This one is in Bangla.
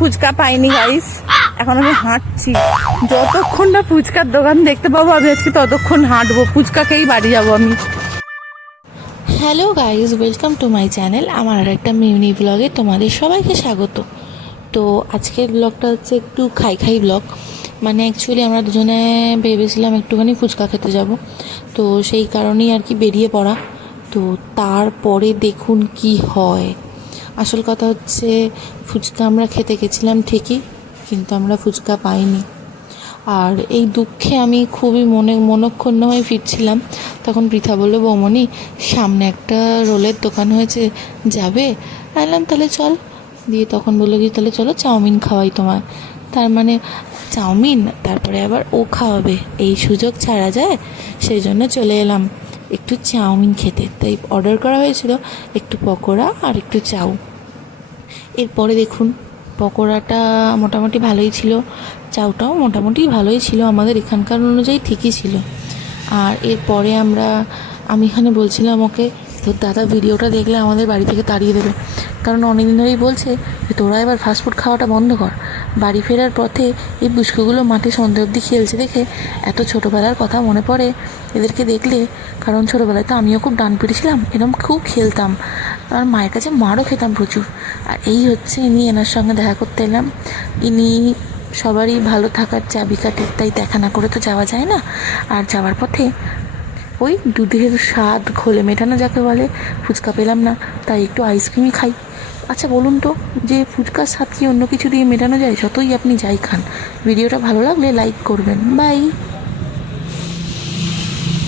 ফুচকা পাইনি গাইস এখন আমি হাঁটছি। যতক্ষণ না ফুচকার দোকান দেখতে পাবো, আমি আজকে ততক্ষণ হাঁটবো। ফুচকাকেই বাড়ি যাব আমি। Hello guys welcome to my channel আমার আর একটা মিনি ব্লগে তোমাদের সবাইকে স্বাগত। তো আজকের ব্লগটা হচ্ছে একটু খাই খাই ব্লগ মানে অ্যাকচুয়ালি আমরা দুজনে ভেবেছিলাম একটুখানি ফুচকা খেতে যাব। তো সেই কারণেই আর কি বেরিয়ে পড়া। তো তারপরে দেখুন কি হয়। আসল কথা হচ্ছে, ফুচকা আমরা খেতে গেছিলাম ঠিকই, কিন্তু আমরা ফুচকা পাইনি। আর এই দুঃখে আমি খুবই মনে, মনক্ষুণ্ণ হয়ে ফিরছিলাম। তখন পৃথা বলল বৌমনি সামনে একটা রোলের দোকান হয়েছে, যাবে? আনলাম তাহলে চল। দিয়ে তখন বলল কি, তাহলে চলো চাউমিন খাওয়াই তোমার তার মানে চাউমিন, তারপরে আবার ও খাওয়াবে। এই সুযোগ ছাড়া যায়, সেই জন্য চলে এলাম। একটু চাউমিন খেতে। তাই অর্ডার করা হয়েছিল একটু পকোড়া আর একটু চাউ। এরপরে দেখুন, পকোড়াটা মোটামুটি ভালোই ছিল, চাউটাও মোটামুটি ভালোই ছিল আমাদের এখানকার অনুযায়ী ঠিকই ছিল। আর এরপরে আমরা, আমি এখানে বলছিলাম ওকে, তোর দাদা ভিডিওটা দেখলে আমাদের বাড়ি থেকে তাড়িয়ে দেবে। কারণ অনেকদিন ধরেই বলছে যে তোরা এবার ফাস্টফুড খাওয়াটা বন্ধ কর। বাড়ি ফেরার পথে এই বুস্কুগুলো মাঠে সন্ধে অবধি খেলছে দেখে এত ছোটোবেলার কথা মনে পড়ে। এদেরকে দেখলে, কারণ ছোটোবেলায় তো আমিও খুব ডান পিটেছিলাম এরকম খুব খেলতাম। আর মায়ের কাছে মারও খেতাম প্রচুর। আর এই হচ্ছে ইনি এনার সঙ্গে দেখা করতে এলাম। ইনি সবারই ভালো থাকার চাবিকাঠি তাই দেখা না করে তো যাওয়া যায় না। আর যাওয়ার পথে ওই দুধের স্বাদ ঘোলে মেটানো যাকে বলে, ফুচকা পেলাম না, তাই একটু আইসক্রিমই খাই। আচ্ছা বলুন তো, যে ফুচকার স্বাদ কি অন্য কিছু দিয়ে মেটানো যায়, যতই আপনি যাই খান, ভিডিওটা ভালো লাগলে লাইক করবেন। বাই